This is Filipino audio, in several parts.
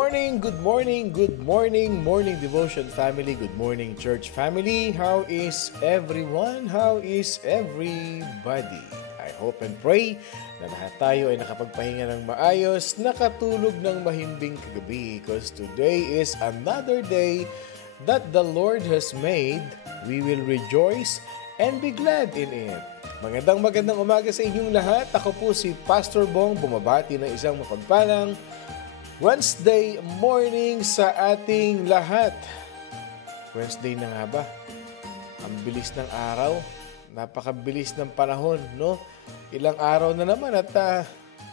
morning devotion family, good morning church family. How is everyone? How is everybody? I hope and pray na lahat tayo ay nakapagpahinga ng maayos, nakatulog ng mahimbing kagabi because today is another day that the Lord has made. We will rejoice and be glad in it. Magandang umaga sa inyong lahat. Ako po si Pastor Bong, bumabati ng isang mapagpalang Wednesday morning sa ating lahat. Wednesday na nga ba? Ang bilis ng araw. Napakabilis ng panahon, no? Ilang araw na naman at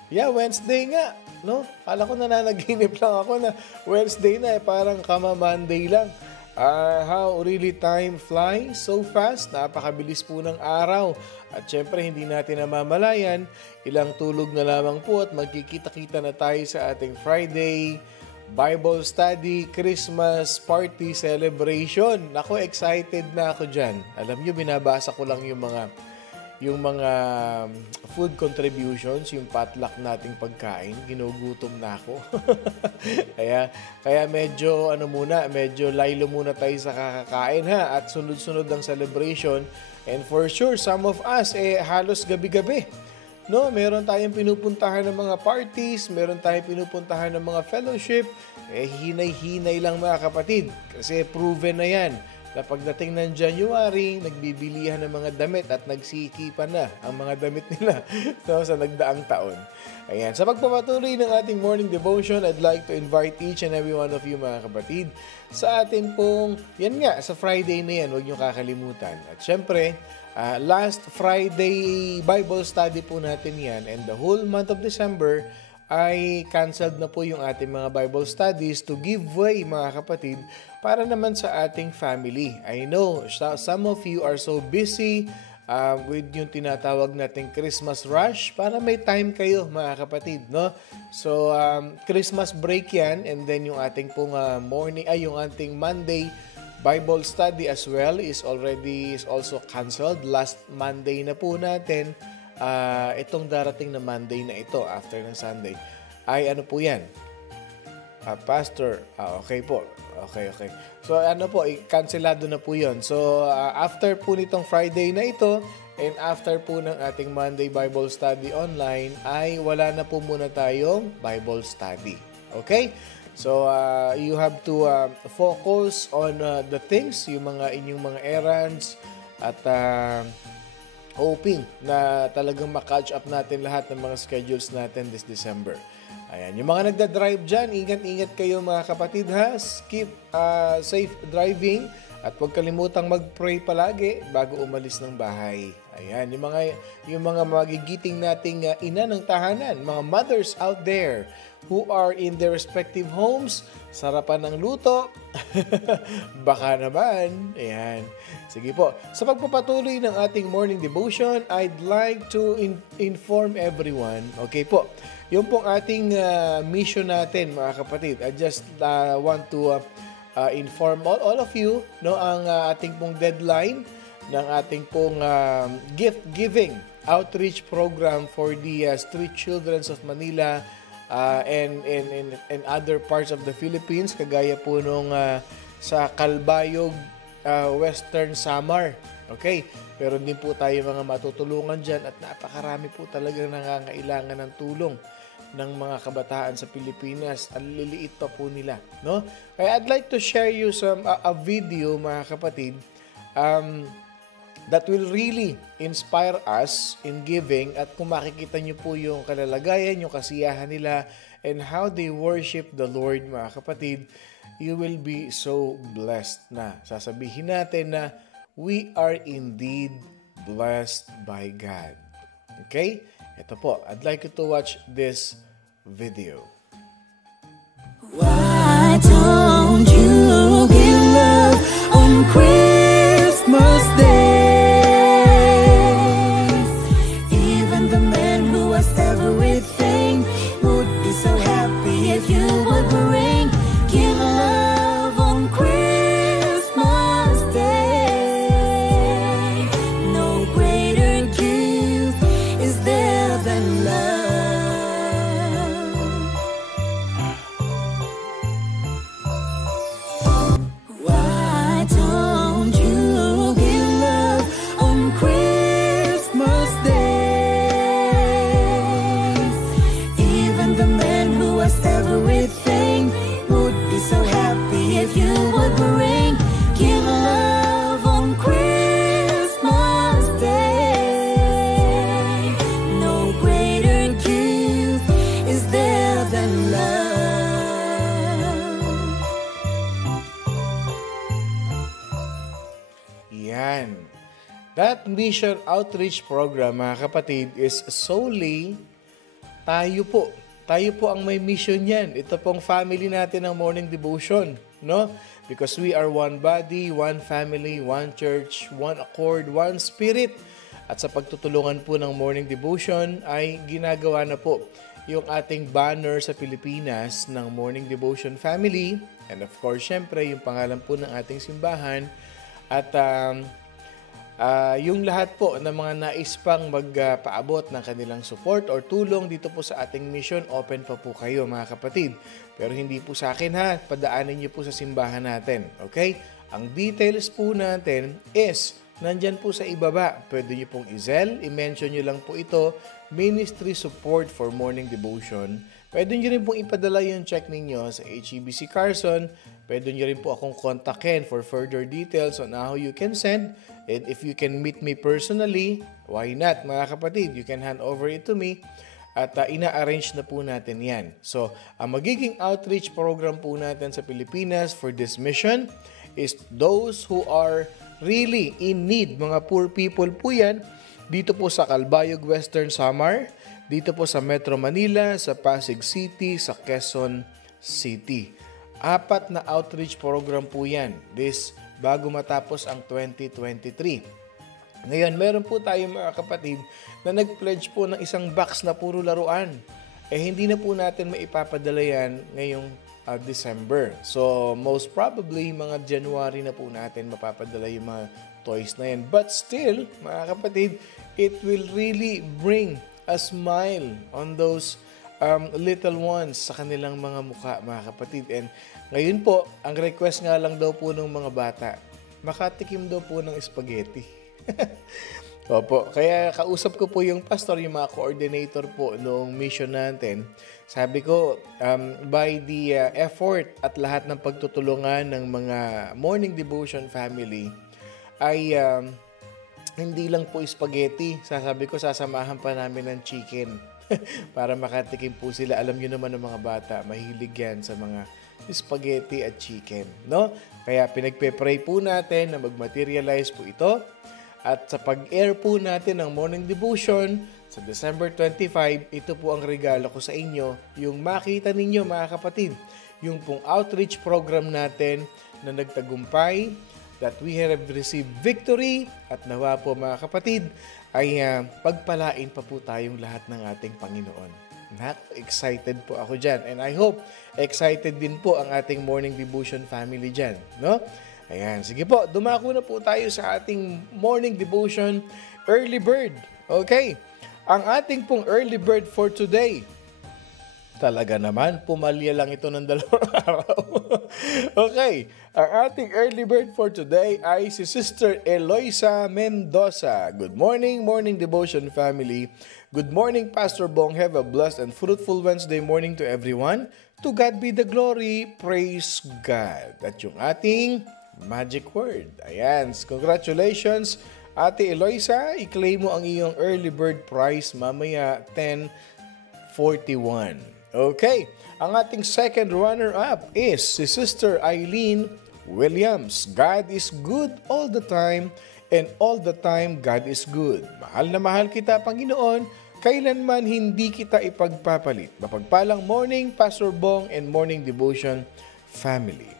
Wednesday nga, no? Kala ko nananaginip lang ako na Wednesday na, parang kama Monday lang. How really time flies so fast. Napakabilis po ng araw. At syempre, hindi natin namamalayan. Ilang tulog na lamang po at magkikita-kita na tayo sa ating Friday Bible Study, Christmas Party Celebration. Nako, excited na ako dyan. Alam nyo, binabasa ko lang yung mga food contributions, yung potluck nating pagkain, ginugutom na ako. kaya medyo medyo laylo muna tayo sa kakakain ha, at sunod-sunod ang celebration. And for sure, some of us halos gabi-gabi. No, meron tayong pinupuntahan ng mga parties, meron tayong pinupuntahan ng mga fellowship. Hinay-hinay lang mga kapatid kasi proven na yan. Na pagdating ng January, nagbibilihan ng mga damit at nagsikipan na ang mga damit nila sa nagdaang taon. Ayan. Sa pagpapatuloy ng ating morning devotion, I'd like to invite each and every one of you mga kapatid sa atin pong, sa Friday na yan, huwag nyo kakalimutan. At syempre, last Friday Bible study po natin yan, and the whole month of December ay canceled na po yung ating mga Bible studies to give way mga kapatid para naman sa ating family. I know some of you are so busy with yung tinatawag nating Christmas rush para may time kayo mga kapatid, no? So Christmas break yan, and then yung ating pong yung ating Monday Bible study as well is also canceled. Last Monday na po natin. Itong darating na Monday na ito after ng Sunday ay ano po yan? Pastor, okay po. Okay. So cancelado na po yun. So after po nitong Friday na ito and after po ng ating Monday Bible study online ay wala na po muna tayong Bible study. Okay? So you have to focus on the things, yung inyong mga errands at hoping na talagang makatch up natin lahat ng mga schedules natin this December. Ayan, yung mga nagda-drive dyan, ingat-ingat kayo mga kapatid ha. Keep safe driving at huwag kalimutang mag-pray palagi bago umalis ng bahay. Ayan, yung mga magigiting nating ina ng tahanan, mga mothers out there who are in their respective homes, sarapan ng luto, baka naman. Ayan. Sige po. Sa pagpapatuloy ng ating morning devotion, I'd like to inform everyone. Okay po. Yung pong ating mission natin, mga kapatid. I just want to inform all of you, no, ang ating pong deadline ng ating pong gift giving outreach program for the street children of Manila and other parts of the Philippines, kagaya po nung sa Calbayog, Western Samar. Okay? Pero din po tayo mga matutulungan dyan at napakarami po talagang nangangailangan ng tulong ng mga kabataan sa Pilipinas. Ang liliit pa po nila, no? Kaya I'd like to share you a video mga kapatid that will really inspire us in giving, at kung makikita nyo po yung kalalagayan, yung kasiyahan nila and how they worship the Lord mga kapatid, you will be so blessed na. Sasabihin natin na we are indeed blessed by God. Okay? Ito po, I'd like you to watch this video. Why don't you give love on Christmas Day? Even the man who has everything would be so happy if you would bring. Give love on Christmas Day. No greater gift is there than love. Yan. That mission outreach program, mga kapatid, is solely tayo po. Tayo po ang may mission yan. Ito pong family natin ng morning devotion, no? Because we are one body, one family, one church, one accord, one spirit. At sa pagtutulungan po ng morning devotion ay ginagawa na po yung ating banner sa Pilipinas ng morning devotion family. And of course, syempre, yung pangalan po ng ating simbahan. At yung lahat po ng mga nais pang magpaabot ng kanilang support or tulong dito po sa ating mission, open pa po kayo mga kapatid. Pero hindi po sa akin ha, padaanin niyo po sa simbahan natin. Okay? Ang details po natin is nandyan po sa ibaba. Pwede niyo pong i-mention niyo lang po ito, Ministry Support for Morning Devotion. Pwede niyo rin pong ipadala yung check ninyo sa HEBC Carson. Pwede niyo rin po akong kontakin for further details on how you can send. And if you can meet me personally, why not mga kapatid? You can hand over it to me at ina-arrange na po natin yan. So, ang magiging outreach program po natin sa Pilipinas for this mission is those who are really in need, mga poor people po yan, dito po sa Calbayog, Western Samar, dito po sa Metro Manila, sa Pasig City, sa Quezon City. 4 na outreach program po yan. This bago matapos ang 2023. Ngayon, meron po tayo mga kapatid na nag-pledge po ng isang box na puro laruan. Hindi na po natin maipapadala yan ngayong December. So, most probably, mga January na po natin mapapadala yung mga toys na yan. But still, mga kapatid, it will really bring a smile on those little ones sa kanilang mga mukha, mga kapatid. And ngayon po, ang request nga lang daw po ng mga bata, makatikim daw po ng spaghetti. Opo, kaya kausap ko po yung pastor, yung mga coordinator po noong mission natin. Sabi ko, by the effort at lahat ng pagtutulungan ng mga morning devotion family, ay hindi lang po spaghetti. Sasabi ko, sasamahan pa namin ng chicken para makatikim po sila. Alam nyo naman ng mga bata, mahilig yan sa mga spaghetti at chicken, no? Kaya pinagpe-pray po natin na mag-materialize po ito. At sa pag-air po natin ng morning devotion sa December 25, ito po ang regalo ko sa inyo. Yung makita ninyo mga kapatid, yung pong outreach program natin na nagtagumpay, that we have received victory, at nawa po mga kapatid ay pagpalain pa po tayong lahat ng ating Panginoon. Excited po ako dyan. And I hope excited din po ang ating morning devotion family dyan, no? Ayan, sige po, dumako na po tayo sa ating morning devotion early bird. Okay, ang ating pong early bird for today, talaga naman, pumalya lang ito ng 2 araw. Okay, ang ating early bird for today ay si Sister Eloisa Mendoza. Good morning, morning devotion family. Good morning, Pastor Bong. Have a blessed and fruitful Wednesday morning to everyone. To God be the glory. Praise God. At yung ating magic word. Ayan, congratulations, Ate Eloisa. I-claim mo ang iyong early bird prize mamaya 10:41. Okay, ang ating second runner-up is si Sister Eileen Williams. God is good all the time, and all the time God is good. Mahal na mahal kita, Panginoon, kailanman hindi kita ipagpapalit. Mapagpalang morning, Pastor Bong, and morning devotion family.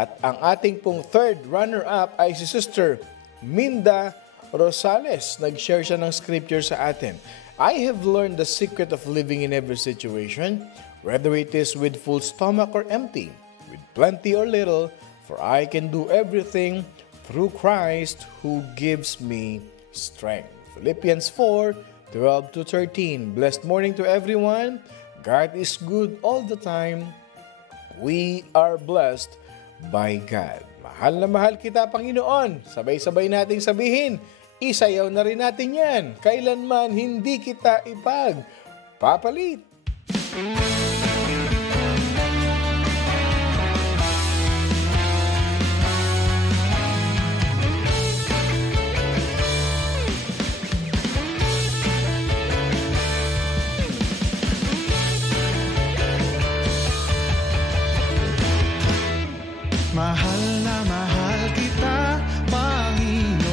At ang ating pong third runner-up ay si Sister Minda Rosales. Nag-share siya ng scripture sa atin. I have learned the secret of living in every situation, whether it is with full stomach or empty, with plenty or little, for I can do everything through Christ who gives me strength. Philippians 4:12-13. Blessed morning to everyone. God is good all the time. We are blessed by God. Mahal na mahal kita, Panginoon. Sabay-sabay nating sabihin, isayaw na rin natin yan. Kailanman hindi kita ipagpapalit. Mahal na mahal kita, Panginoon.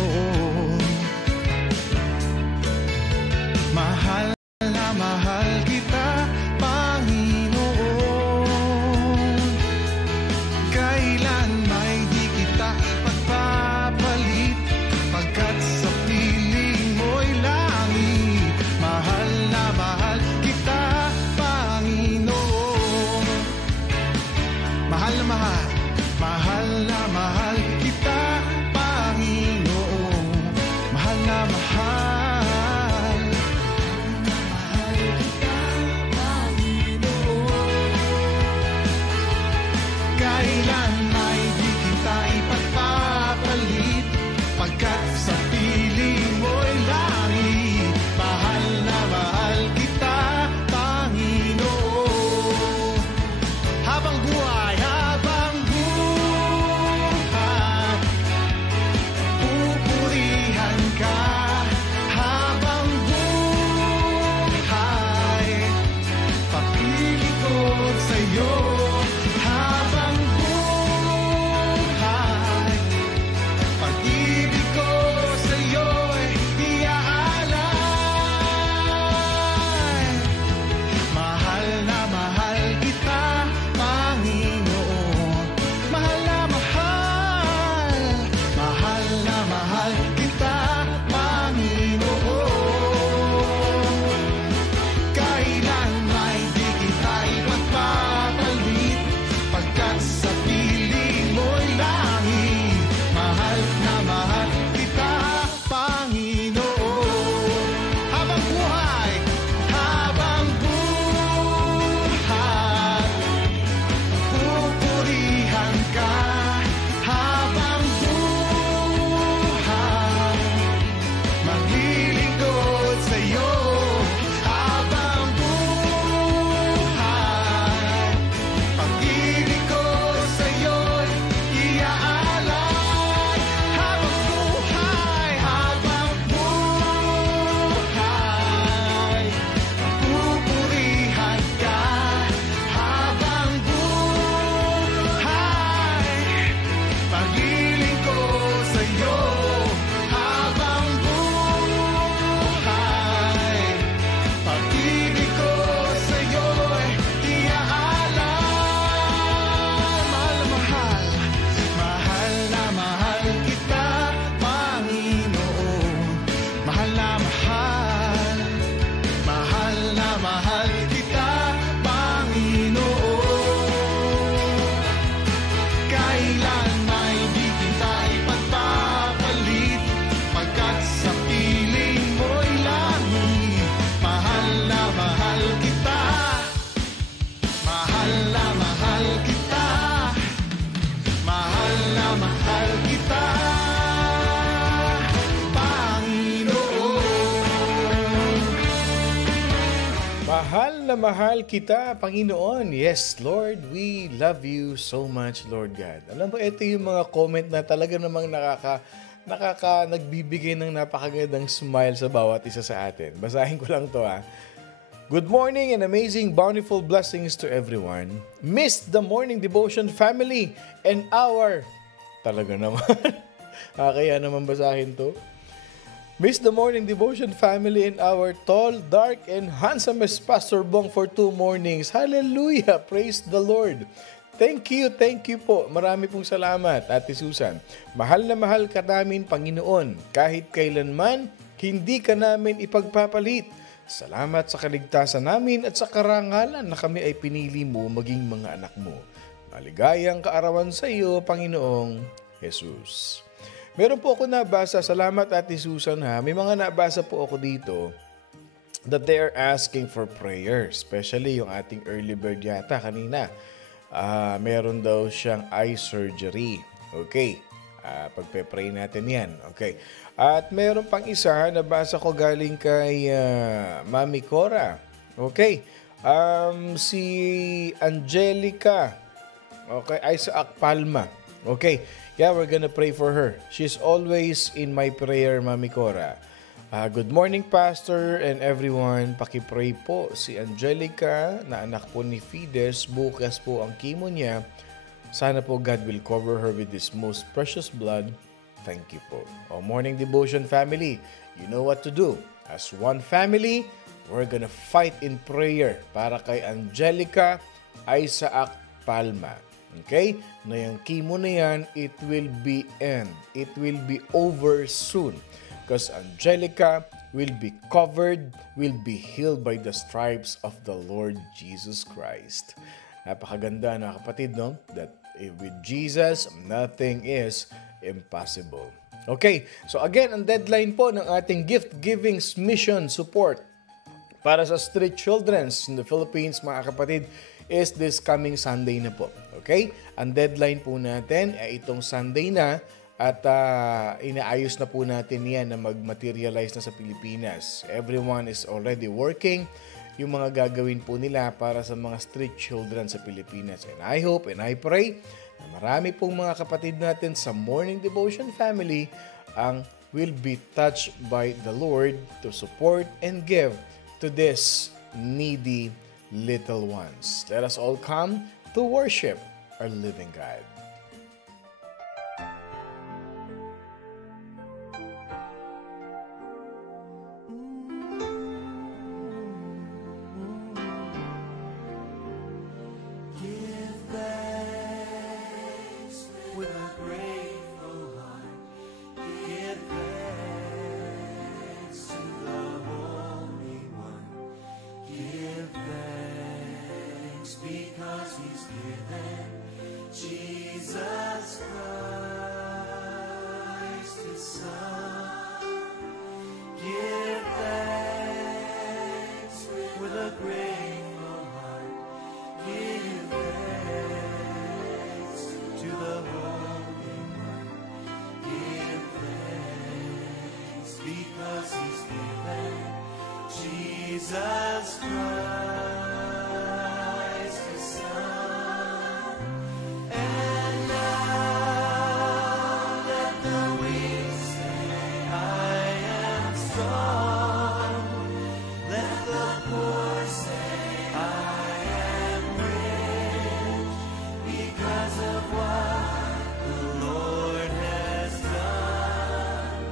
mahal kita, Panginoon. Yes, Lord, we love you so much, Lord God. Alam mo, ito yung mga comment na talaga namang nagbibigay ng napakagandang smile sa bawat isa sa atin. Basahin ko lang to ha. Good morning and amazing bountiful blessings to everyone. Miss the morning devotion family and our... Talaga naman. Kaya naman basahin to. Miss the morning devotion family and our tall, dark, and handsomest Pastor Bong for 2 mornings. Hallelujah! Praise the Lord! Thank you po. Marami pong salamat, Ate Susan. Mahal na mahal ka namin, Panginoon. Kahit kailanman, hindi ka namin ipagpapalit. Salamat sa kaligtasan namin at sa karangalan na kami ay pinili mo maging mga anak mo. Maligayang kaarawan sa iyo, Panginoong Jesus. Meron po ako nabasa, salamat Ate Susan ha, may mga nabasa po ako dito that they are asking for prayer, especially yung ating early bird yata kanina. Meron daw siyang eye surgery. Okay, pagpe-pray natin yan. Okay. At meron pang isa, nabasa ko galing kay Mami Cora. Okay, si Angelica, okay, Isaac Palma. Okay, yeah, we're gonna pray for her. She's always in my prayer, Mami Cora. Good morning, Pastor and everyone. Paki-pray po si Angelica na anak po ni Fides. Bukas po ang chemo niya. Sana po God will cover her with His most precious blood. Thank you po. Morning devotion family, you know what to do. As one family, we're gonna fight in prayer para kay Angelica Isaac Palma. Okay? Na yung chemo na yan, it will be end. It will be over soon. Because Angelica will be covered, will be healed by the stripes of the Lord Jesus Christ. Napakaganda na kapatid, no? That with Jesus, nothing is impossible. Okay, so again, ang deadline po ng ating gift-giving mission support para sa street children in the Philippines, mga kapatid, is this coming Sunday na po. Okay? Ang deadline po natin ay itong Sunday na at inaayos na po natin yan na mag-materialize na sa Pilipinas. Everyone is already working yung mga gagawin po nila para sa mga street children sa Pilipinas. And I hope and I pray na marami pong mga kapatid natin sa Morning Devotion family ang will be touched by the Lord to support and give to this needy little ones. Let us all come to worship our living God. Give thanks with a grateful heart. Give thanks to the Holy One. Give thanks because He's given Jesus Christ His Son. Give thanks with a grateful heart. Give thanks to the Holy One. Give thanks because He's given Jesus Christ His Son. And now let the weak say, I am strong. Let the poor say, I am rich because of what the Lord has done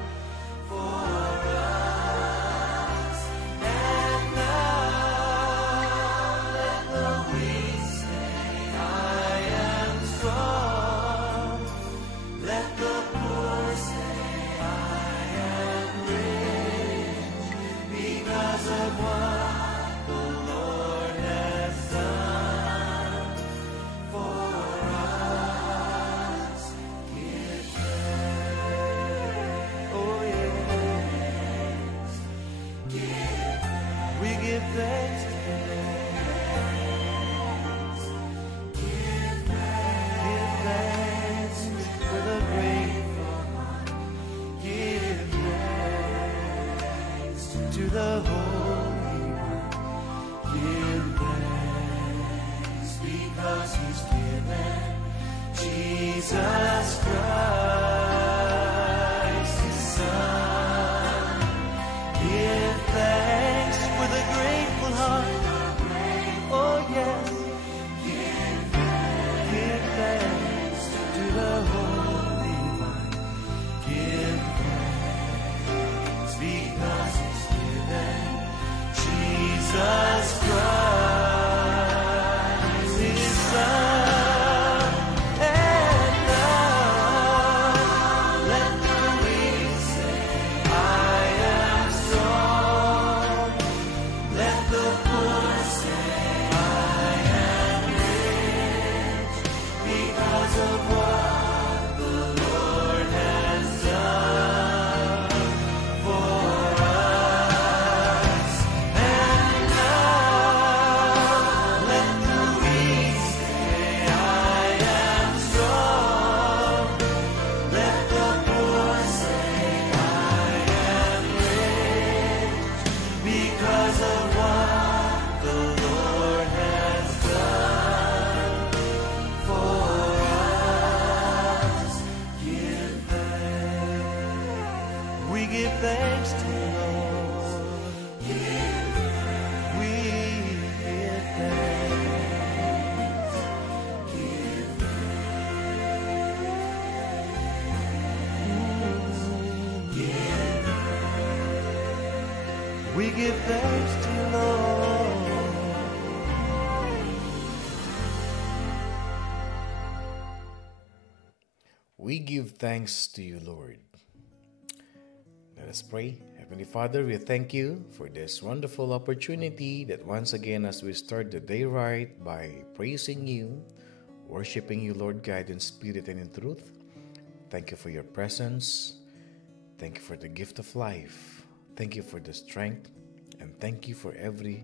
for us. And now let the weak say, I am strong. Let the poor say, I am rich because of what the Lord has done for us. Give thanks. Oh yes. We give thanks to Give thanks with a grateful heart. Give thanks to the Holy One. Give He's given Jesus Christ, His Son. Give thanks with a grateful heart. Oh yes, give thanks to the Holy One. Give thanks because He's given Jesus Christ, His Son. And now let the weak say, I am strong. Let the poor say, I am rich, because of what the Lord has done for us. And now let the weak say, I am strong. Let the poor say, I am rich, because of what the Lord has done for us. Give thanks. We give thanks to the Lord. We give thanks. We give thanks to the Lord. We give thanks to you, Lord. Let us pray. Heavenly Father, we thank you for this wonderful opportunity that once again, as we start the day right by praising you, worshiping you, Lord God, in spirit and in truth. Thank you for your presence. Thank you for the gift of life. Thank you for the strength. And thank you for every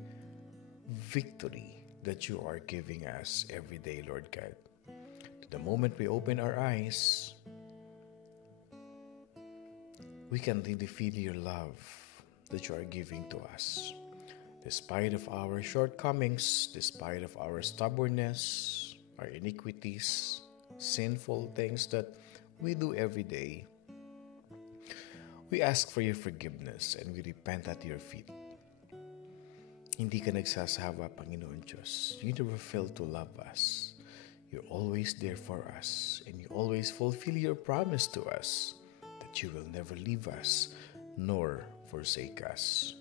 victory that you are giving us every day, Lord God. The moment we open our eyes, we can really feel your love that you are giving to us. Despite of our shortcomings, despite of our stubbornness, our iniquities, sinful things that we do every day, we ask for your forgiveness and we repent at your feet. Hindi ka nagsasawa, Panginoon Diyos. You never fail to love us. You're always there for us, and you always fulfill your promise to us that you will never leave us nor forsake us.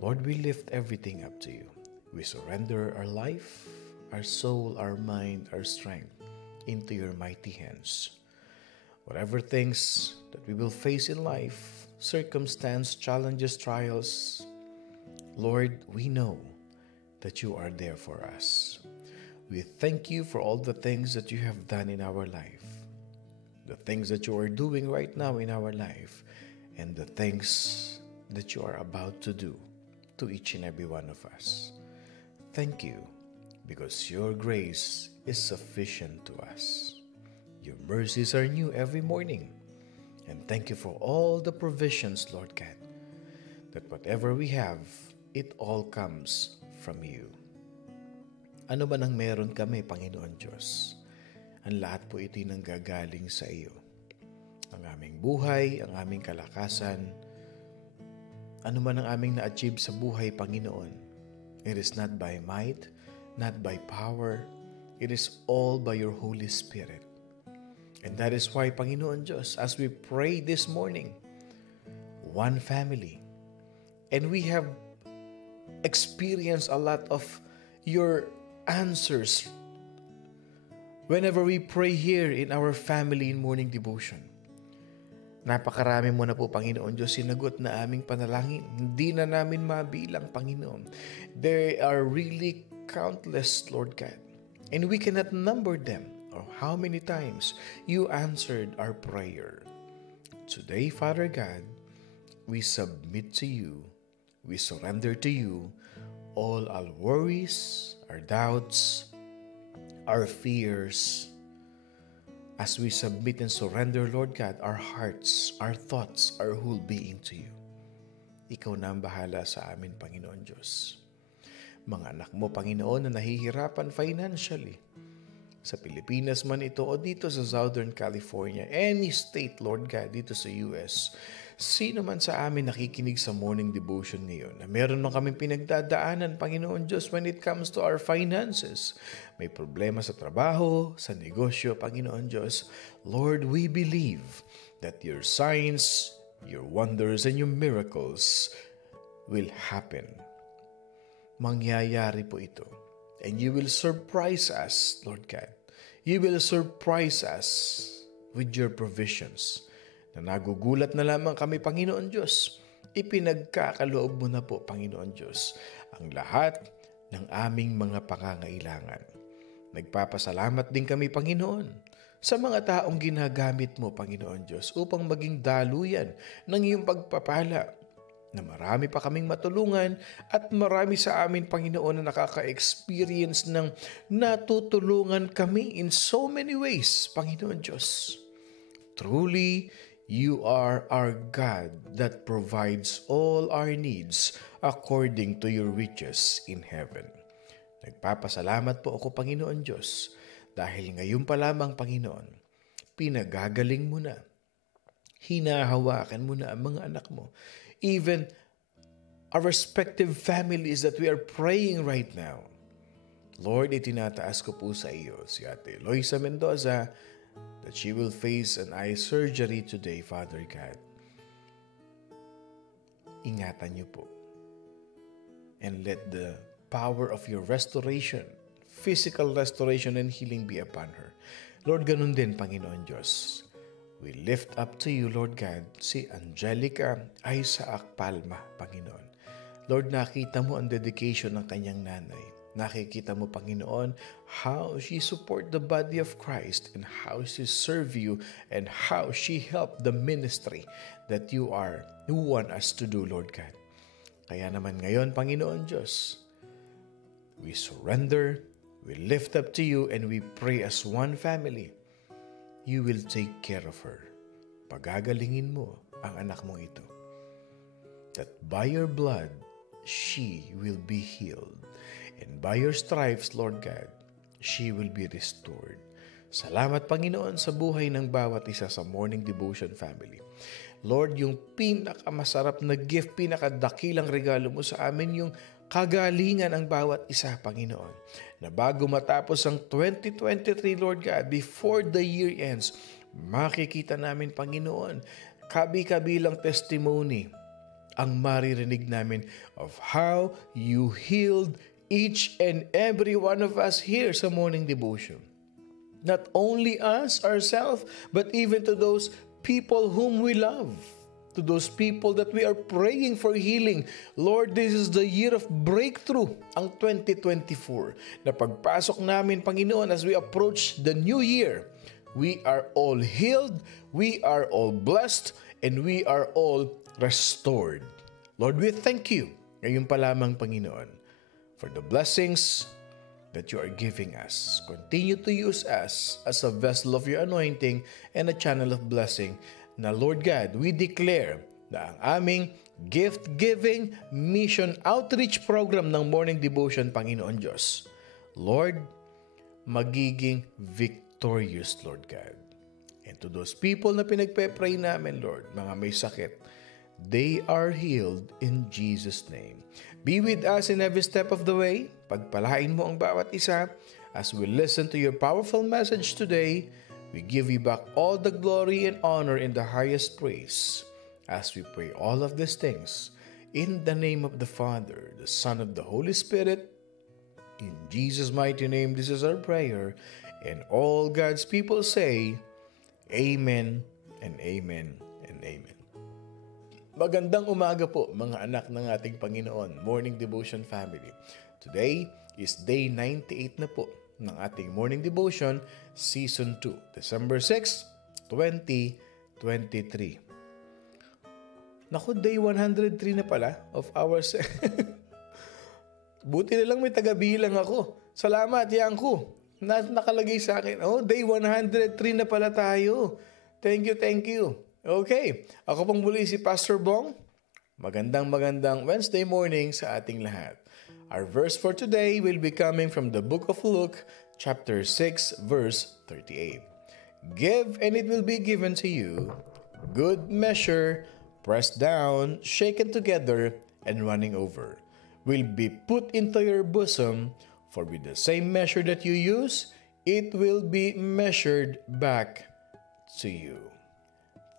Lord, we lift everything up to you. We surrender our life, our soul, our mind, our strength into your mighty hands. Whatever things that we will face in life, circumstance, challenges, trials, Lord, we know that you are there for us. We thank you for all the things that you have done in our life, the things that you are doing right now in our life, and the things that you are about to do to each and every one of us. Thank you, because your grace is sufficient to us. Your mercies are new every morning. And thank you for all the provisions, Lord God, that whatever we have, it all comes from you. Ano man ang meron kami, Panginoon Diyos, ang lahat po ito'y nanggagaling sa iyo. Ang aming buhay, ang aming kalakasan, ano man ang aming na-achieve sa buhay, Panginoon, it is not by might, not by power, it is all by your Holy Spirit. And that is why, Panginoon Diyos, as we pray this morning, one family, and we have experienced a lot of your answers whenever we pray here in our family in morning devotion. Napakarami mo na po, Panginoon Diyos, sinagot na aming panalangin. Hindi na namin mabilang, Panginoon. There are really countless, Lord God, and we cannot number them or how many times you answered our prayer. Today, Father God, we submit to you, we surrender to you all our worries, our doubts, our fears, as we submit and surrender, Lord God, our hearts, our thoughts, our whole being to you. Ikaw na ang bahala sa amin, Panginoon Diyos. Mga anak mo, Panginoon, na nahihirapan financially. Sa Pilipinas man ito o dito sa Southern California, any state, Lord God, dito sa US. Sino man sa amin nakikinig sa morning devotion ngayon na meron man kaming pinagdadaanan, Panginoon Diyos, when it comes to our finances. May problema sa trabaho, sa negosyo, Panginoon Diyos. Lord, we believe that your signs, your wonders, and your miracles will happen. Mangyayari po ito. And you will surprise us, Lord God. You will surprise us with your provisions. Na nagugulat na lamang kami, Panginoon Diyos. Ipinagkakaloob mo na po, Panginoon Diyos, ang lahat ng aming mga pangangailangan. Nagpapasalamat din kami, Panginoon, sa mga taong ginagamit mo, Panginoon Diyos, upang maging daluyan ng iyong pagpapala, na marami pa kaming matulungan at marami sa amin, Panginoon, na nakaka-experience ng natutulungan kami in so many ways, Panginoon Diyos. Truly, you are our God that provides all our needs according to your riches in heaven. Nagpapasalamat po ako, Panginoon Diyos, dahil ngayon pa lamang, Panginoon, pinagagaling mo na, hinahawakan mo na ang mga anak mo. Even our respective families that we are praying right now. Lord, itinataas ko po sa iyo si Ate Eloisa Mendoza that she will face an eye surgery today, Father God. Ingatan niyo po. And let the power of your restoration, physical restoration and healing be upon her. Lord, ganun din, Panginoon Diyos. We lift up to you, Lord God, si Angelica Isaac Palma, Panginoon. Lord, nakita mo ang dedication ng kanyang nanay. Nakikita mo, Panginoon, how she support the body of Christ and how she serve you and how she help the ministry that you want us to do, Lord God. Kaya naman ngayon, Panginoon Diyos, we surrender, we lift up to you, and we pray as one family. You will take care of her. Pagagalingin mo ang anak mo ito. That by your blood, she will be healed. And by your stripes, Lord God, she will be restored. Salamat, Panginoon, sa buhay ng bawat isa sa Morning Devotion family. Lord, yung pinakamasarap na gift, pinakadakilang regalo mo sa amin, yung kagalingan ang bawat isa, Panginoon. Na bago matapos ang 2023, Lord God, before the year ends, makikita namin, Panginoon, kabi-kabilang testimony ang maririnig namin of how you healed each and every one of us here sa Morning Devotion. Not only us, ourselves, but even to those people whom we love. To those people that we are praying for healing. Lord, this is the year of breakthrough, ang 2024. Na pagpasok namin, Panginoon, as we approach the new year, we are all healed, we are all blessed, and we are all restored. Lord, we thank you ngayon pa lamang, Panginoon, for the blessings that you are giving us. Continue to use us as a vessel of your anointing and a channel of blessing. Na Lord God, we declare na ang aming gift-giving mission outreach program ng Morning Devotion, Panginoon Diyos, Lord, magiging victorious, Lord God. And to those people na pinagpe-pray namin, Lord, mga may sakit, they are healed in Jesus' name. Be with us in every step of the way. Pagpalain mo ang bawat isa as we listen to your powerful message today. We give you back all the glory and honor in the highest praise as we pray all of these things in the name of the Father, the Son, of the Holy Spirit. In Jesus' mighty name, this is our prayer. And all God's people say, Amen and Amen and Amen. Magandang umaga po, mga anak ng ating Panginoon, Morning Devotion family. Today is day 98 na po ng ating Morning Devotion, Season 2, December 6, 2023. Naku, day 103 na pala of our... Buti na lang may tagabilang ako. Salamat, Yanko. Nakalagay sa akin, day 103 na pala tayo. Thank you. Okay, ako pong muli si Pastor Bong. Magandang Wednesday morning sa ating lahat. Our verse for today will be coming from the book of Luke, chapter 6, verse 38. Give, and it will be given to you, good measure, pressed down, shaken together, and running over, will be put into your bosom, for with the same measure that you use, it will be measured back to you.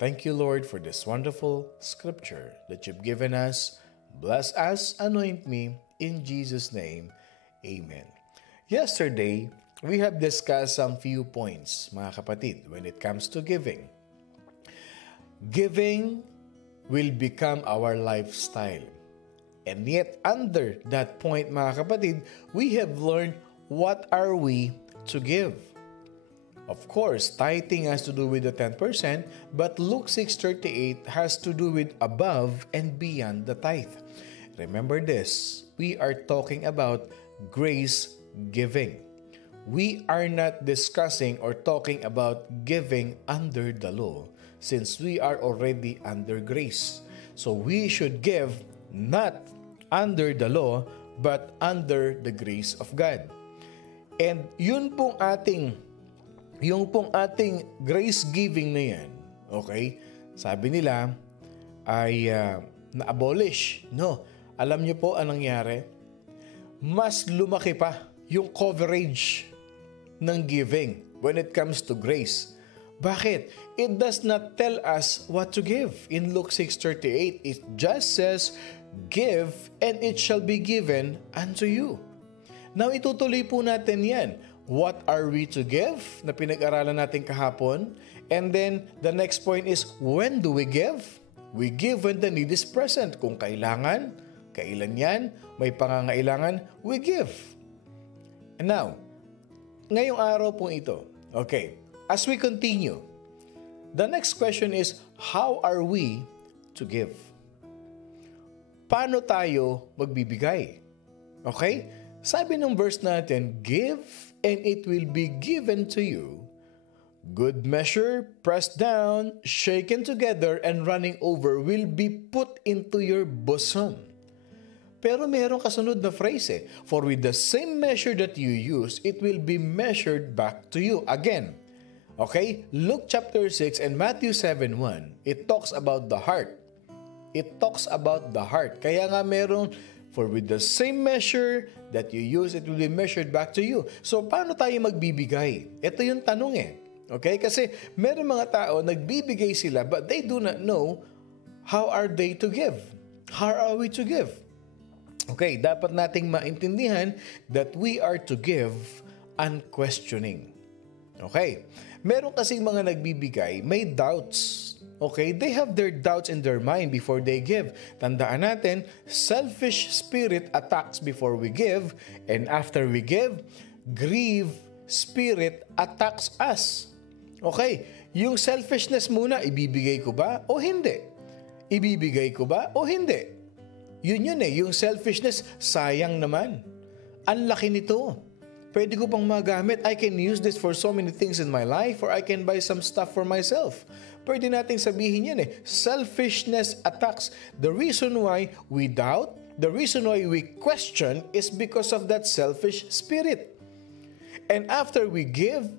Thank you, Lord, for this wonderful scripture that you've given us. Bless us, anoint me, in Jesus' name, amen. Yesterday, we have discussed some few points, mga kapatid, when it comes to giving. Giving will become our lifestyle. And yet, under that point, mga kapatid, we have learned what are we to give. Of course, tithing has to do with the 10%, but Luke 6:38 has to do with above and beyond the tithe. Remember this, we are talking about grace giving. We are not discussing or talking about giving under the law, since we are already under grace. So we should give not under the law, but under the grace of God. And yung pong ating grace giving na yan, okay, sabi nila ay na-abolish. No, alam niyo po anong nangyari? Mas lumaki pa yung coverage ng giving when it comes to grace. Bakit? It does not tell us what to give. In Luke 6:38, it just says, give and it shall be given unto you. Now, itutuloy po natin yan. What are we to give? Na pinag-aralan natin kahapon. And then, the next point is, when do we give? We give when the need is present. Kung kailangan, kailan yan, may pangangailangan, we give. And now, ngayong araw po ito, okay, as we continue, the next question is, how are we to give? Paano tayo magbibigay? Okay? Sabi ng verse natin, give and it will be given to you. Good measure, pressed down, shaken together, and running over will be put into your bosom. Pero mayroong kasunod na phrase for with the same measure that you use, it will be measured back to you. Again, okay, Luke chapter 6 and Matthew 7:1, it talks about the heart. It talks about the heart. Kaya nga merong, for with the same measure that you use, it will be measured back to you. So, paano tayo magbibigay? Ito yung tanong Okay? Kasi meron mga tao, nagbibigay sila, but they do not know how are they to give. How are we to give? Okay, dapat nating maintindihan that we are to give unquestioning. Okay? Meron kasing mga nagbibigay, may doubts. Okay? They have their doubts in their mind before they give. Tandaan natin, selfish spirit attacks before we give, and after we give, grieve spirit attacks us. Okay? Yung selfishness muna, ibibigay ko ba o hindi? Ibibigay ko ba o hindi? Yun yung selfishness, sayang naman. Ang laki nito. Pwede ko pang magamit. I can use this for so many things in my life, or I can buy some stuff for myself. Pwede nating sabihin yan Selfishness attacks. The reason why we doubt, the reason why we question is because of that selfish spirit. And after we give,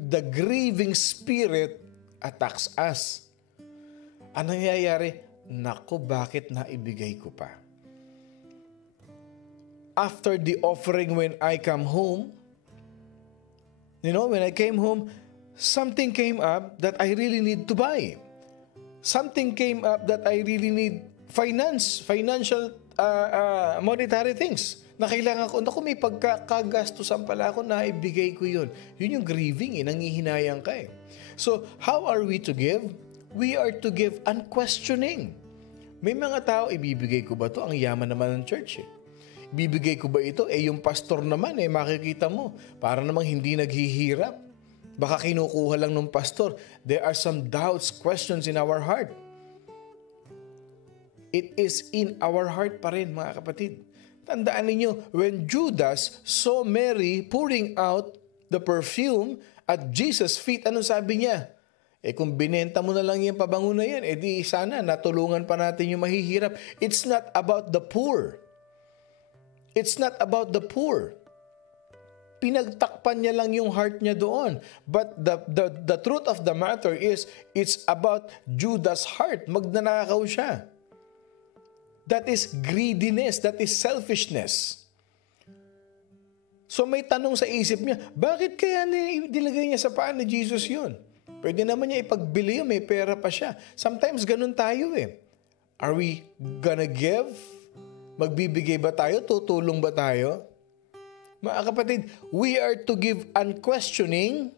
the grieving spirit attacks us. Ang nangyayari, naku, bakit naibigay ko pa? After the offering, when I come home, when I came home, something came up that I really need to buy. Something came up that I really need financial, monetary things. Na kailangan ko, naku, may pagkakagastusan pala ako, naibigay ko yun. Yun yung grieving, nangihinayang ka So, how are we to give? We are to give unquestioning. May mga tao, ibibigay ko ba to? Ang yaman naman ng church Ibibigay ko ba ito? Yung pastor naman, makikita mo, para namang hindi naghihirap. Baka kinukuha lang ng pastor. There are some doubts, questions in our heart. It is in our heart pa rin, mga kapatid. Tandaan ninyo, when Judas saw Mary pouring out the perfume at Jesus' feet, ano sabi niya? Kung binenta mo na lang yung pabango na yan, di sana natulungan pa natin yung mahihirap. It's not about the poor. It's not about the poor. Pinagtakpan niya lang yung heart niya doon. But the truth of the matter is, it's about Judas' heart. Magnanakaw siya. That is greediness. That is selfishness. So may tanong sa isip niya, bakit kaya nilagay niya sa paan ni Jesus yun? Pwede naman niya ipagbili yun, may pera pa siya. Sometimes ganun tayo eh. Are we gonna give? Magbibigay ba tayo? Tutulong ba tayo? Mga kapatid, we are to give unquestioning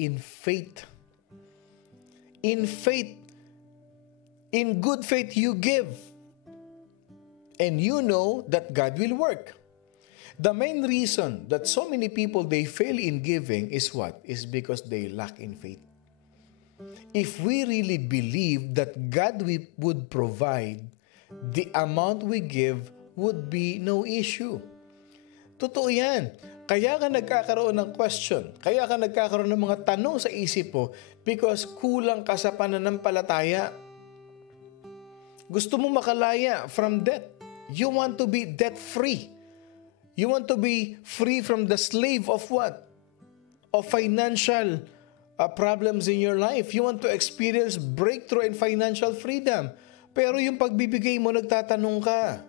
in faith. In faith. In good faith you give. And you know that God will work. The main reason that so many people, they fail in giving is what? Is because they lack in faith. If we really believe that God would provide, the amount we give would be no issue. Totoo yan. Kaya ka nagkakaroon ng question. Kaya ka nagkakaroon ng mga tanong sa isip mo because kulang ka sa pananampalataya. Gusto mo makalaya from debt. You want to be debt-free. You want to be free from the slave of what? Of financial problems in your life. You want to experience breakthrough and financial freedom. Pero yung pagbibigay mo, nagtatanong ka.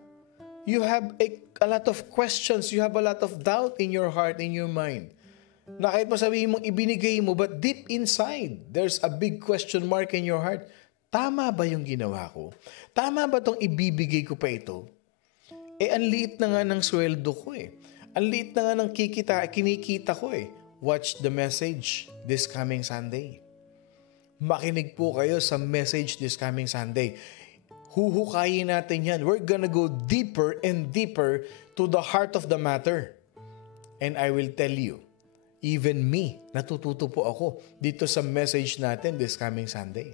You have a lot of questions. You have a lot of doubt in your heart, in your mind. Na kahit masabihin mong ibinigay mo, but deep inside, there's a big question mark in your heart. Tama ba yung ginawa ko? Tama ba itong ibibigay ko pa ito? Ang liit na nga ng sweldo ko eh. Ang liit na nga ng kinikita ko eh. Watch the message this coming Sunday. Makinig po kayo sa message this coming Sunday. Huhukayin natin yan. We're gonna go deeper and deeper to the heart of the matter. And I will tell you, even me, natututo po ako dito sa message natin this coming Sunday.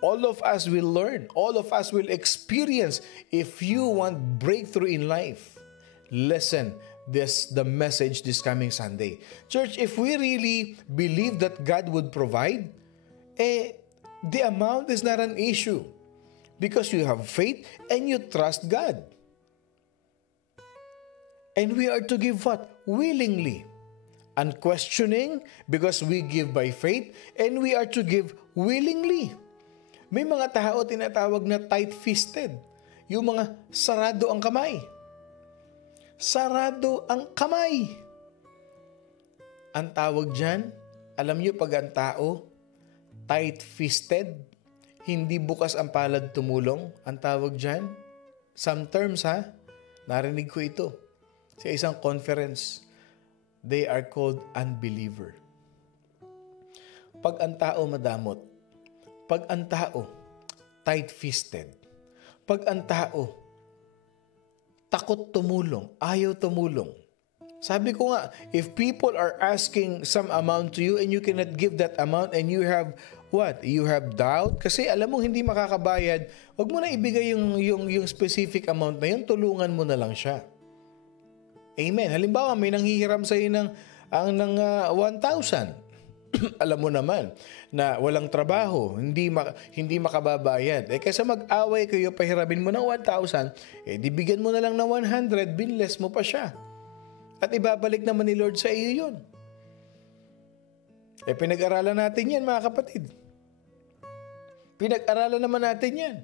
All of us will learn. All of us will experience. If you want breakthrough in life, listen the message this coming Sunday. Church, if we really believe that God would provide, the amount is not an issue. Because you have faith and you trust God. And we are to give what? Willingly. Unquestioning, because we give by faith, and we are to give willingly. May mga tao tinatawag na tight-fisted. Yung mga sarado ang kamay. Sarado ang kamay. Ang tawag dyan, alam nyo pag ang tao, tight-fisted, hindi bukas ang palad tumulong, ang tawag dyan. Some terms narinig ko ito sa isang conference. They are called unbeliever. Pag ang tao madamot, pag ang tao tight-fisted, pag ang tao takot tumulong, ayaw tumulong. Sabi ko nga, if people are asking some amount to you and you cannot give that amount and you have what? You have doubt? Kasi alam mo hindi makakabayad, wag mo na ibigay yung specific amount na yun, tulungan mo na lang siya. Amen. Halimbawa, may nanghihiram sa iyo ng 1,000. Alam mo naman na walang trabaho, hindi makababayad. Kaysa mag-away kayo, pahiramin mo ng 1,000, di bigyan mo na lang ng 100, binless mo pa siya. At ibabalik naman ni Lord sa iyo yun. Pinag-aralan natin yan, mga kapatid. Pinag-aralan naman natin yan.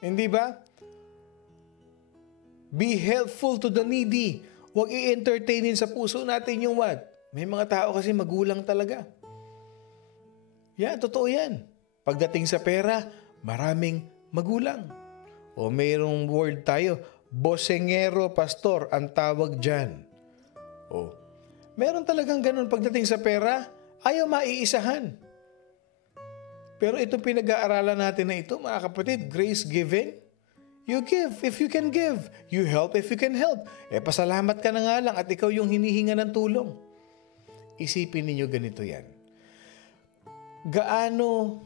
Hindi ba? Be helpful to the needy. Huwag i-entertainin sa puso natin yung what? May mga tao kasi magulang talaga. Yan, totoo yan. Pagdating sa pera, maraming magulang. O mayroong word tayo, bosengero, pastor, ang tawag dyan. O, meron talagang ganun pagdating sa pera, ayaw maiisahan. Pero itong pinag-aaralan natin na ito, mga kapatid, grace giving, you give if you can give. You help if you can help. Pasalamat ka na nga lang at ikaw yung hinihinga ng tulong. Isipin ninyo ganito yan. Gaano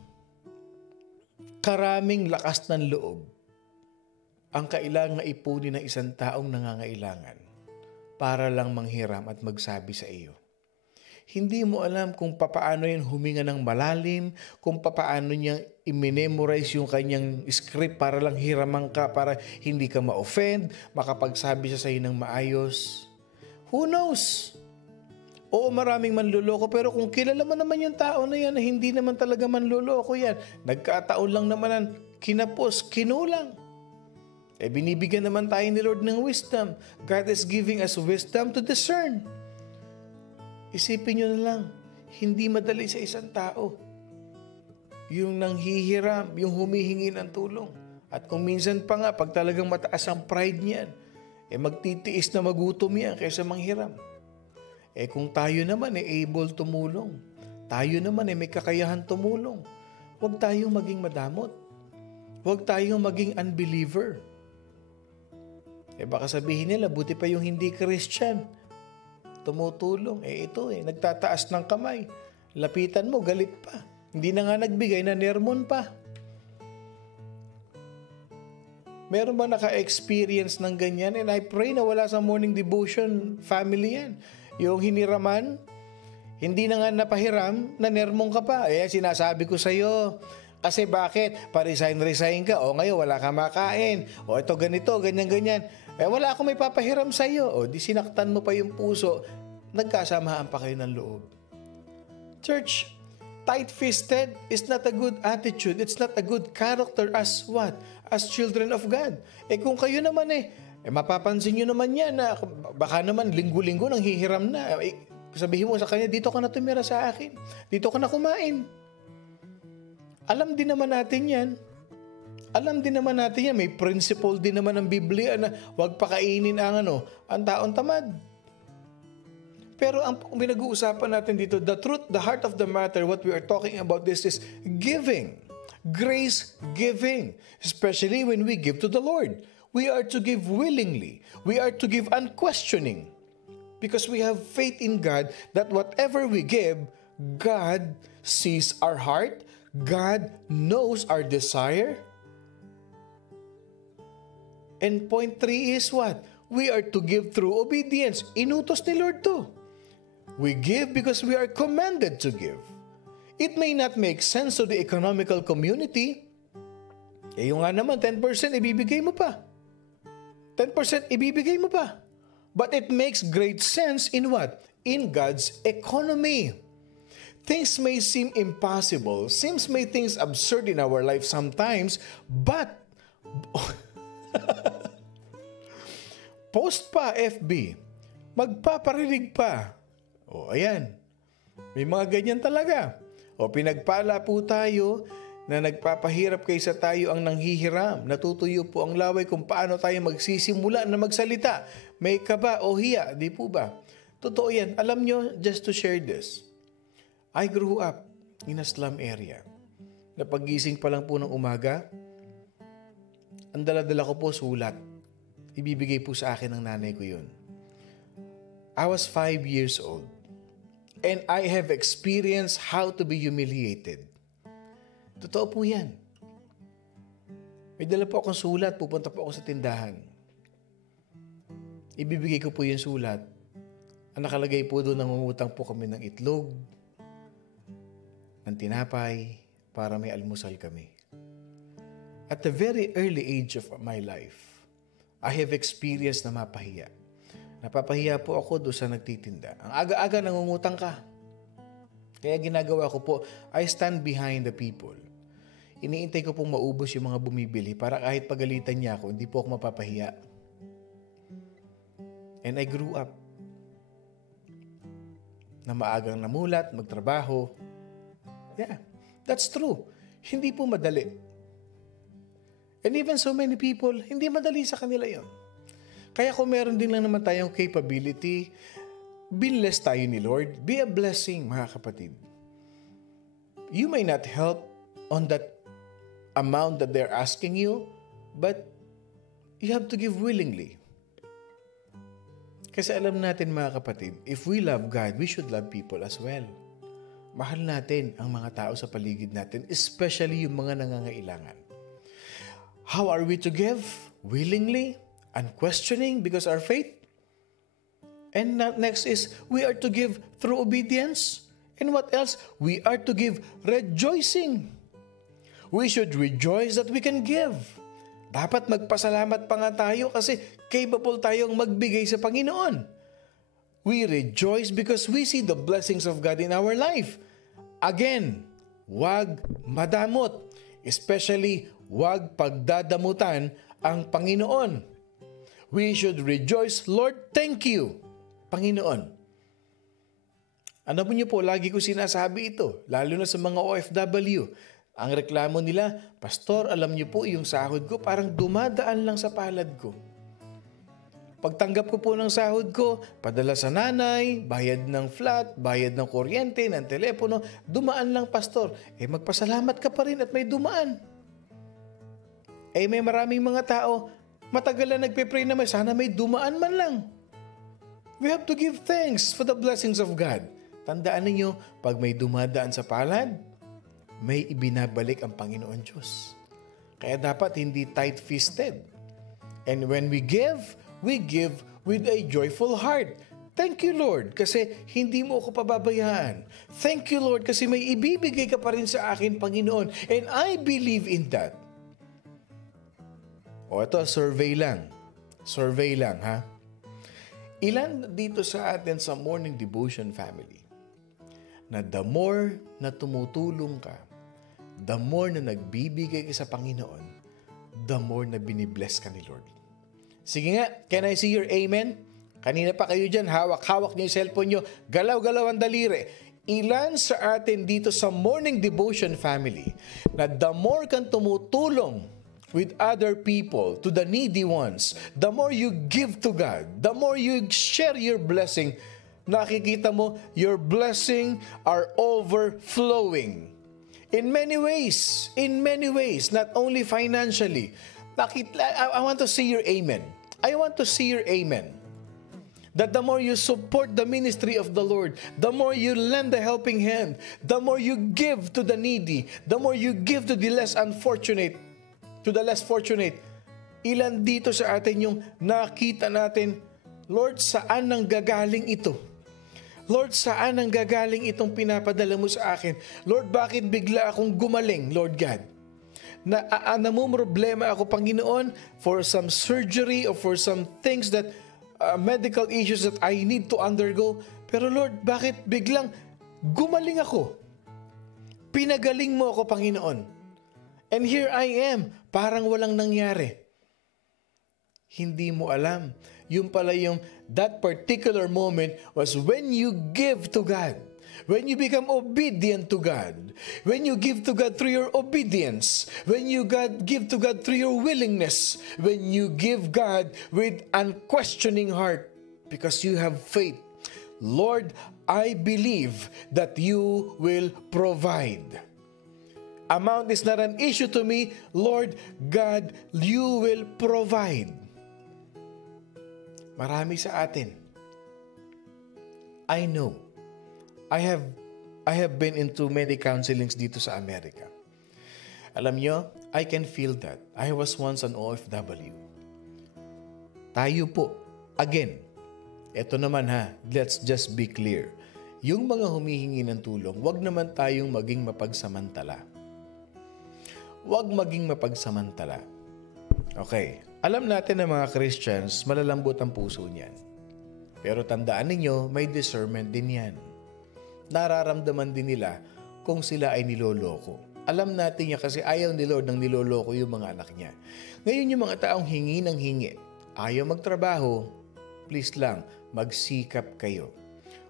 karaming lakas ng loob ang kailangang ipunin ng isang taong nangangailangan para lang manghiram at magsabi sa iyo. hindi mo alam kung papaano yan huminga ng malalim, kung papaano niya i-memorize yung kanyang script para lang hiraman ka, para hindi ka ma-offend, makapagsabi siya sa'yo ng maayos. Who knows? Oo, maraming manluloko, pero kung kilala mo naman yung tao na yan na hindi naman talaga manluloko yan, nagkataon lang naman kinapos, kinulang. Binibigyan naman tayo ni Lord ng wisdom. God is giving us wisdom to discern. Isipin nyo na lang, hindi madali sa isang tao yung nanghihiram, yung humihingi ng tulong. At kung minsan pa nga, pag talagang mataas ang pride niyan, magtitiis na magutom yan kaysa manghiram. Kung tayo naman able tumulong, tayo naman may kakayahan tumulong, huwag tayong maging madamot. Huwag tayong maging unbeliever. Baka sabihin nila, buti pa yung hindi Christian tumutulong. Ito nagtataas ng kamay. Lapitan mo, galit pa. Hindi na nga nagbigay na nermon pa. Meron ba naka-experience ng ganyan? And I pray na wala sa morning devotion family yan. Yung hiniraman, hindi na nga napahiram, na nermon ka pa. Sinasabi ko sa'yo. Kasi bakit? Pa-resign ka. O ngayon, wala ka makain. O ito ganito, ganyan-ganyan. Wala akong may papahiram sa'yo. O di sinaktan mo pa yung puso. Nagkasamaan pa kayo ng loob. Church, tight-fisted is not a good attitude. It's not a good character as what? As children of God. Kung kayo naman mapapansin nyo naman yan na baka naman linggo-linggo nang hihiram na. Sabihin mo sa kanya, dito ka na tumira sa akin. Dito ka na kumain. Alam din naman natin yan. May principle din naman ng Biblia na huwag pakainin ang taong tamad. Pero ang pinag-uusapan natin dito, the truth, the heart of the matter, what we are talking about this is giving. Grace giving. Especially when we give to the Lord. We are to give willingly. We are to give unquestioning. Because we have faith in God that whatever we give, God sees our heart. God knows our desire. And point 3 is what? We are to give through obedience. Inutos ni Lord to. We give because we are commanded to give. It may not make sense to the economical community. Yung nga naman, 10% ibibigay mo pa. 10% ibibigay mo pa. But it makes great sense in what? In God's economy. Things may seem impossible, may things absurd in our life sometimes, but post pa FB, magpaparinig pa. Ayan. May mga ganyan talaga. Pinagpala po tayo na nagpapahirap kaysa tayo ang nanghihiram. Natutuyo po ang laway kung paano tayo magsisimula na magsalita. May kaba o hiya, di po ba? Totoo yan. Alam nyo, just to share this, I grew up in a slum area. Napagising pa lang po ng umaga, ang dala-dala ko po sulat. Ibibigay po sa akin ng nanay ko yun. I was 5 years old. And I have experienced how to be humiliated. Totoo po yan. May dala po akong sulat, pupunta po ako sa tindahan. Ibibigay ko po yung sulat. Ang nakalagay po doon, nangungutang po kami ng itlog, ng tinapay, para may almusal kami. At the very early age of my life, I have experienced na mapahiya. Napapahiya po ako doon sa nagtitinda. Ang aga-aga nangungutang ka. Kaya ginagawa ko po, I stand behind the people. Iniintay ko pong maubos yung mga bumibili para kahit pagalitan niya ako, hindi po ako mapapahiya. And I grew up na maagang namulat, magtrabaho. Yeah, that's true. Hindi po madali. And even so many people, hindi madali sa kanila yon. Kaya kung meron din lang naman tayong capability, binless tayo ni Lord, be a blessing, mga kapatid. You may not help on that amount that they're asking you, but you have to give willingly. Kasi alam natin, mga kapatid, if we love God, we should love people as well. Mahal natin ang mga tao sa paligid natin, especially yung mga nangangailangan. How are we to give? Willingly? Unquestioning, because our faith, And next is, we are to give through obedience. And what else? We are to give rejoicing. We should rejoice that we can give. Dapat magpasalamat pa nga tayo kasi capable tayong magbigay sa Panginoon. We rejoice because we see the blessings of God in our life. Again, wag madamot. Especially, wag pagdadamutan ang Panginoon. We should rejoice, Lord, thank you, Panginoon. Ano po niyo po, lagi ko sinasabi ito, lalo na sa mga OFW. Ang reklamo nila, Pastor, alam niyo po, yung sahod ko parang dumadaan lang sa palad ko. Pagtanggap ko po ng sahod ko, padala sa nanay, bayad ng flat, bayad ng kuryente, ng telepono, dumaan lang, Pastor. Magpasalamat ka pa rin at may dumaan. May maraming mga tao, matagal na nagpe-pray na sana may dumaan man lang. We have to give thanks for the blessings of God. Tandaan ninyo, pag may dumadaan sa palad, may ibinabalik ang Panginoon Diyos. Kaya dapat hindi tight-fisted. And when we give with a joyful heart. Thank you, Lord, kasi hindi mo ako pababayaan. Thank you, Lord, kasi may ibibigay ka pa rin sa akin, Panginoon. And I believe in that. Ito, survey lang. Survey lang, ha? Ilan dito sa atin sa Morning Devotion family na the more na tumutulong ka, the more na nagbibigay ka sa Panginoon, the more na binibless ka ni Lord. Sige nga, can I see your amen? Kanina pa kayo dyan, hawak-hawak niyo yung cellphone niyo, galaw-galaw ang daliri. Ilan sa atin dito sa Morning Devotion family na the more kang tumutulong with other people, to the needy ones, the more you give to God, the more you share your blessing, nakikita mo, your blessing are overflowing. In many ways, not only financially. I want to see your amen. I want to see your amen. That the more you support the ministry of the Lord, the more you lend a helping hand, the more you give to the needy, the more you give to the less unfortunate, to the less fortunate. Ilan dito sa atin yung nakita natin, Lord, saan nang gagaling ito? Lord, saan nang gagaling itong pinapadala mo sa akin? Lord, bakit bigla akong gumaling, Lord God? Namumroblema ako, Panginoon, for some surgery or for some things that, medical issues that I need to undergo. Pero Lord, bakit biglang gumaling ako? Pinagaling mo ako, Panginoon. And here I am, parang walang nangyari. Hindi mo alam. Yung pala that particular moment was when you give to God. When you become obedient to God. When you give to God through your obedience. When you give to God through your willingness. When you give God with unquestioning heart. Because you have faith. Lord, I believe that you will provide. Amount is not an issue to me. Lord God, you will provide. Marami sa atin. I know. I have been into many counselings dito sa Amerika. Alam nyo, I can feel that. I was once an OFW. Tayo po, again, eto naman ha, let's just be clear. Yung mga humihingi ng tulong, wag naman tayong maging mapagsamantala. Wag maging mapagsamantala. Okay, alam natin na mga Christians, malalambot ang puso niyan. Pero tandaan ninyo, may discernment din yan. Nararamdaman din nila kung sila ay niloloko. Alam natin niya kasi ayaw ni Lord nang niloloko yung mga anak niya. Ngayon yung mga taong hingi ng hingi, ayaw magtrabaho, please lang, magsikap kayo.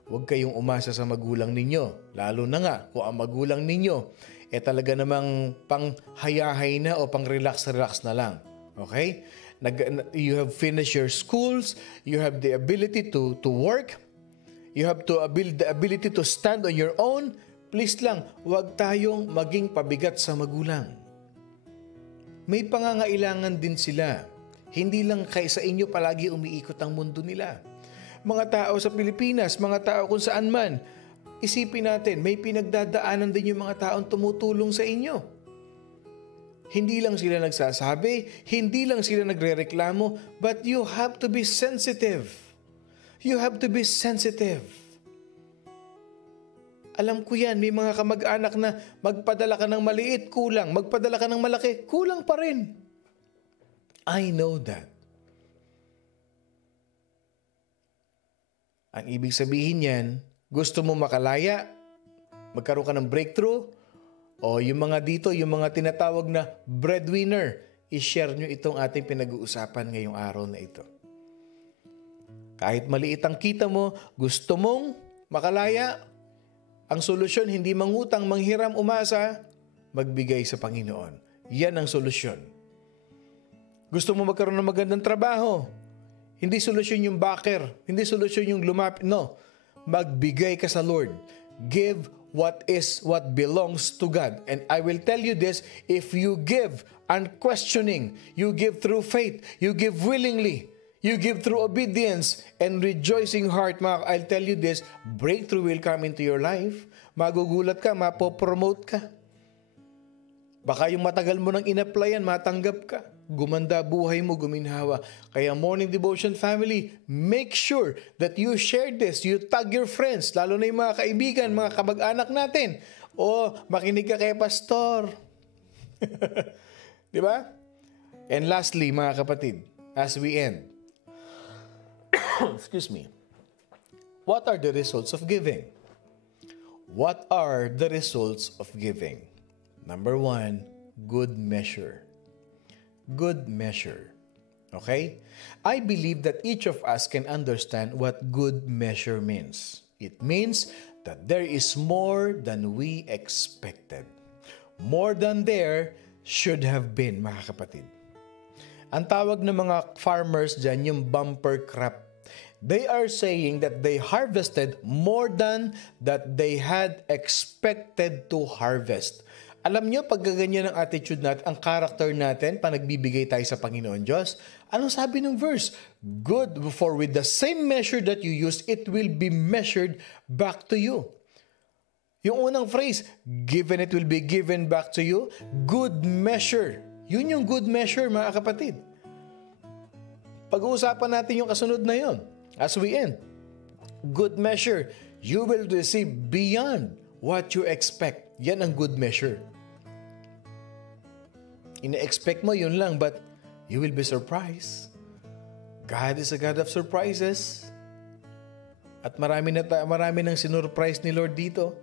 Huwag kayong umasa sa magulang ninyo. Lalo na nga kung ang magulang ninyo talaga namang panghayahay na o pang-relax na lang. Okay? You have finished your schools, you have the ability to work, you have the ability to stand on your own. Please lang, huwag tayong maging pabigat sa magulang. May pangangailangan din sila. Hindi lang sa inyo palagi umiikot ang mundo nila. Mga tao sa Pilipinas, mga tao kung saan man, isipin natin, may pinagdadaanan din yung mga taong tumutulong sa inyo. Hindi lang sila nagsasabi, hindi lang sila nagrereklamo, but you have to be sensitive. You have to be sensitive. Alam ko yan, may mga kamag-anak na magpadala ka ng maliit, kulang. Magpadala ka ng malaki, kulang pa rin. I know that. Ang ibig sabihin yan, gusto mo makalaya, magkaroon ka ng breakthrough, o yung mga dito, yung mga tinatawag na breadwinner, i-share nyo itong ating pinag-uusapan ngayong araw na ito. Kahit maliit ang kita mo, gusto mong makalaya, ang solusyon, hindi mangutang, manghiram, umasa, magbigay sa Panginoon. Yan ang solusyon. Gusto mo magkaroon ng magandang trabaho, hindi solusyon yung backer, hindi solusyon yung lumapit. No, magbigay ka sa Lord. Give what belongs to God. And I will tell you this, if you give unquestioning, you give through faith, you give willingly, you give through obedience and rejoicing heart, I'll tell you this, breakthrough will come into your life. Magugulat ka, mapopromote ka. Baka yung matagal mo nang in-applyan, matanggap ka. Gumanda buhay mo, guminhawa. Kaya Morning Devotion family, make sure that you share this. You tag your friends, lalo na yung mga kaibigan, mga kamag-anak natin. O, makinig ka kay pastor. Di ba? And lastly, mga kapatid, as we end, excuse me, what are the results of giving? What are the results of giving? Number 1, good measure. Good measure. Okay? I believe that each of us can understand what good measure means. It means that there is more than we expected. More than there should have been, mga kapatid. Ang tawag ng mga farmers dyan, yung bumper crop. They are saying that they harvested more than that they had expected to harvest. Alam nyo, pag ganyan ang attitude natin, ang character natin, pag nagbibigay tayo sa Panginoon Diyos, anong sabi ng verse? Good, for with the same measure that you use, it will be measured back to you. Yung unang phrase, given it will be given back to you, good measure. Yun yung good measure, mga kapatid. Pag-uusapan natin yung kasunod na yun. As we end, good measure, you will receive beyond what you expect. Yan ang good measure. Ina-expect mo yun lang, but you will be surprised. God is a God of surprises. At marami nang sinurprise ni Lord dito.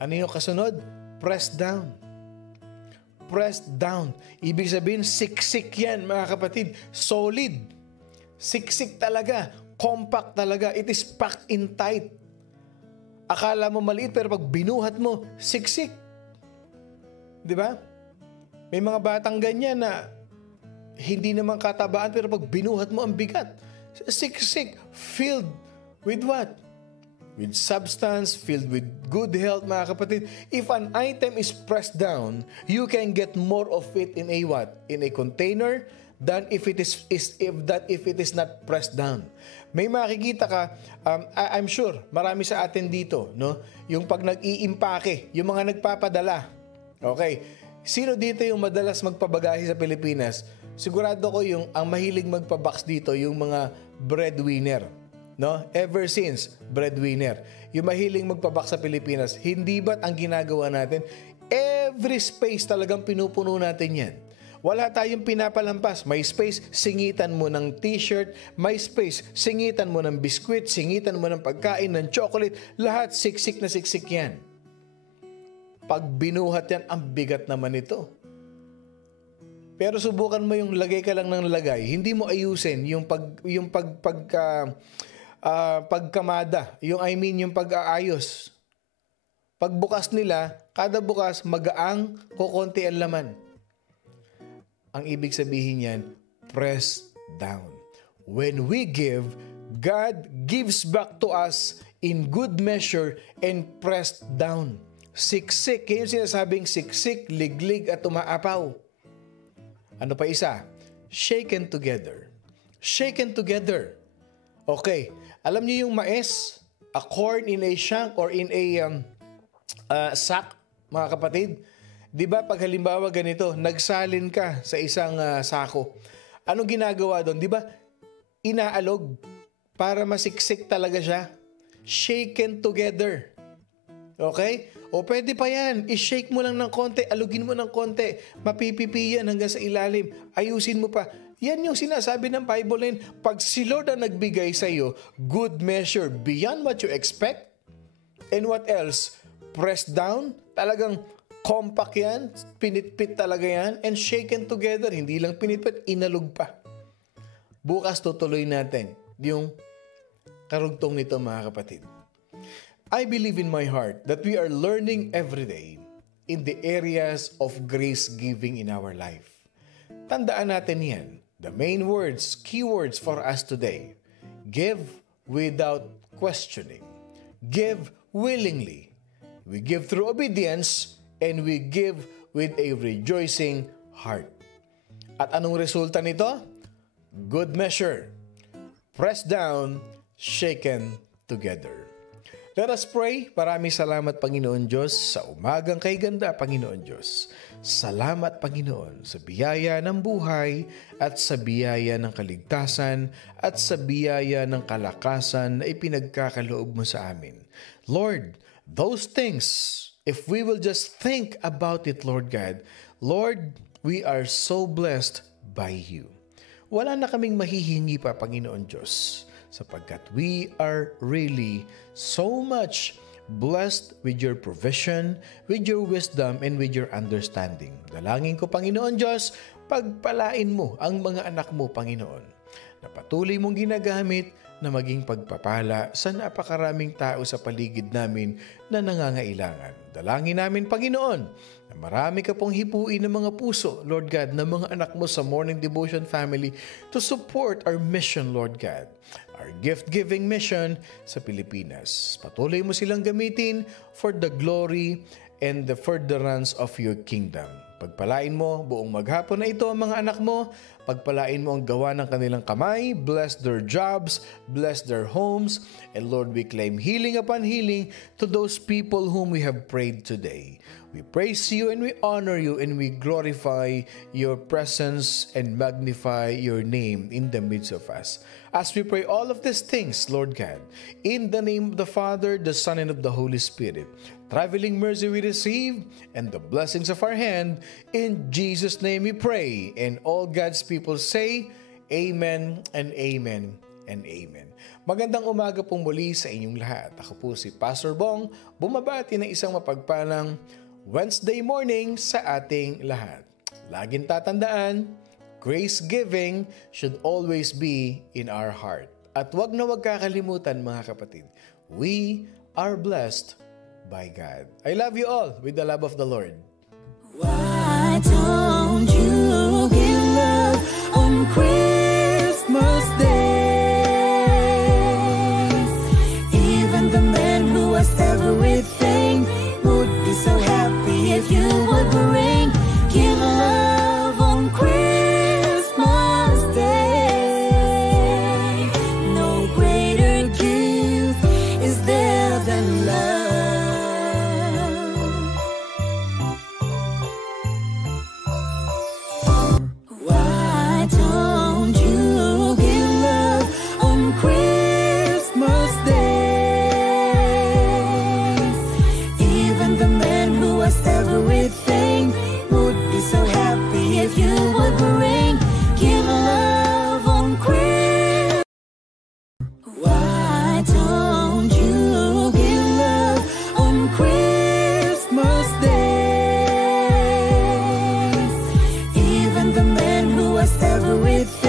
Ano yung kasunod? Press down. Press down. Ibig sabihin, siksik yan, mga kapatid. Solid. Siksik talaga. Compact talaga. It is packed in tight. Akala mo maliit, pero pag binuhat mo, siksik. Di ba? May mga batang ganyan na hindi naman katabaan, pero pag binuhat mo, ang bigat. Siksik. Filled with what? With substance, filled with good health, mga kapatid. If an item is pressed down, you can get more of it in a what? In a container than if it is not pressed down. May makikita ka, I'm sure, marami sa atin dito, no? Yung pag nag-iimpake, yung mga nagpapadala. Okay. Sino dito yung madalas magpabagahe sa Pilipinas? Sigurado ko ang mahilig magpabox dito, yung mga breadwinner. No? Ever since, breadwinner. Yung mahiling magpabox sa Pilipinas, hindi ba't ang ginagawa natin? Every space talagang pinupuno natin yan. Wala tayong pinapalampas. May space, singitan mo ng t-shirt. May space, singitan mo ng biskwit, singitan mo ng pagkain, ng chocolate. Lahat siksik na siksik yan. Pag binuhat yan, ang bigat naman ito. Pero subukan mo yung lagay ka lang ng lagay. Hindi mo ayusin yung pagkamada. Yung pag-aayos. Pagbukas nila, kada bukas, magaang kukonti ang laman. Ang ibig sabihin yan, press down. When we give, God gives back to us in good measure and pressed down. Siksik. Kaya yung sinasabing siksik, liglig at umaapaw. Ano pa isa? Shaken together. Shaken together. Okay. Alam niyo yung mais, a corn in a shank or in a sack, mga kapatid? Di ba pag halimbawa ganito, nagsalin ka sa isang sako. Anong ginagawa doon? Di ba? Inaalog. para masiksik talaga siya. Shaken together. Okay? O pwede pa yan. I-shake mo lang ng konti. Alugin mo ng konti. Mapipipi yan hanggang sa ilalim. Ayusin mo pa. Yan yung sinasabi ng Bible. Pag si Lord ang nagbigay sa iyo, good measure, beyond what you expect. And what else? Press down. Talagang compact yan. Pinitpit talaga yan. And shaken together. Hindi lang pinitpit, inalug pa. Bukas tutuloy natin yung karugtong nito, mga kapatid. I believe in my heart that we are learning every day in the areas of grace giving in our life. Tandaan natin yan. The main words, keywords for us today. Give without questioning. Give willingly. We give through obedience and we give with a rejoicing heart. At anong resulta nito? Good measure. Pressed down, shaken together. Let us pray. Maraming salamat, Panginoon Diyos, sa umagang kay ganda, Panginoon Diyos. Salamat, Panginoon, sa biyaya ng buhay at sa biyaya ng kaligtasan at sa biyaya ng kalakasan na ipinagkakaloob mo sa amin. Lord, those things, if we will just think about it, Lord God, Lord, we are so blessed by you. Wala na kaming mahihingi pa, Panginoon Diyos, sapagkat we are really so much blessed with your provision, with your wisdom, and with your understanding. Dalangin ko, Panginoon Diyos, pagpalain mo ang mga anak mo, Panginoon, na patuloy mong ginagamit na maging pagpapala sa napakaraming tao sa paligid namin na nangangailangan. Dalangin namin, Panginoon, na marami ka pong hipuin ng mga puso, Lord God, ng mga anak mo sa Morning Devotion family to support our mission, Lord God, our gift-giving mission sa Pilipinas. Patuloy mo silang gamitin for the glory and the furtherance of your kingdom. Pagpalain mo buong maghapon na ito ang mga anak mo. Pagpalain mo ang gawa ng kanilang kamay. Bless their jobs. Bless their homes. And Lord, we claim healing upon healing to those people whom we have prayed today. We praise you and we honor you and we glorify your presence and magnify your name in the midst of us. As we pray all of these things, Lord God, in the name of the Father, the Son, and of the Holy Spirit, traveling mercy we receive and the blessings of our hand, in Jesus' name we pray. And all God's people say, Amen and Amen and Amen. Magandang umaga pong muli sa inyong lahat. Ako po si Pastor Bong, bumabati ng isang mapagpalang Wednesday morning sa ating lahat. Laging tatandaan, grace giving should always be in our heart. At wag na wag kakalimutan, mga kapatid, we are blessed by God. I love you all with the love of the Lord. Why don't you give love on Christmas Day? Even the man who has everything would be so happy if you would bring. Give love on Christmas Day. No greater gift is there than love. Why don't you give love on Christmas Day? Even the man who has everything would be so happy if you would bring. Give love on Christmas. Why don't you give love on Christmas Day? Even the man who has everything